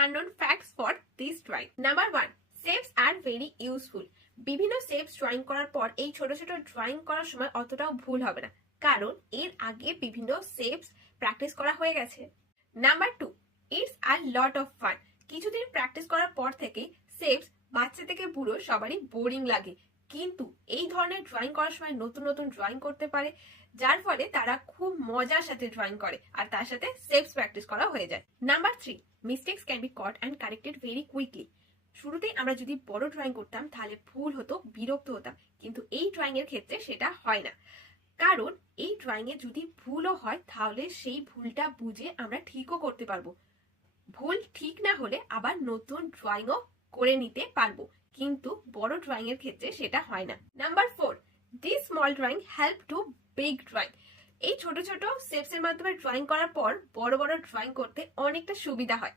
unknown facts for this drawing. Number 1. Shapes are very useful. বিভিন্ন shapes drawing করার পর এই ছোট ছোট ড্রয়িং করার সময় অতটাও ভুল হবে না, কারণ এর আগে বিভিন্ন শেপস প্র্যাকটিস করা হয়ে গেছে। Number 2. It's a lot of fun. কিছুদিন প্র্যাকটিস করার পর থেকে শেপস বাচ্চা থেকে বুড়ো সবারই বোরিং লাগে, কিন্তু এই ধরনের ড্রয়িং করার সময় নতুন নতুন ড্রয়িং করতে পারে, যার ফলে তারা খুব মজার সাথে ড্রয়িং করে আর তার সাথে শেপস প্র্যাকটিস করা হয়ে যায়। Number 3. Mistakes can be caught and corrected very quickly. শুরুতেই আমরা যদি বড় ড্রয়িং করতাম তাহলে ভুল হতো, বিরক্ত হতাম, কিন্তু এই ড্রয়িং এর ক্ষেত্রে সেটা হয় না, কারণ এই ড্রয়িং এ যদি ভুলও হয় তাহলে সেই ভুলটা বুঝে আমরা ঠিকও করতে পারবো। ভুল ঠিক না হলে আবার নতুন ড্রয়িংও করে নিতে পারবো, কিন্তু বড় ড্রয়িং এর ক্ষেত্রে সেটা হয় না। Number 4. This small drawing help to big drawing. এই ছোট ছোট স্টেপস এর মাধ্যমে ড্রয়িং করার পর বড় বড় ড্রয়িং করতে অনেকটা সুবিধা হয়।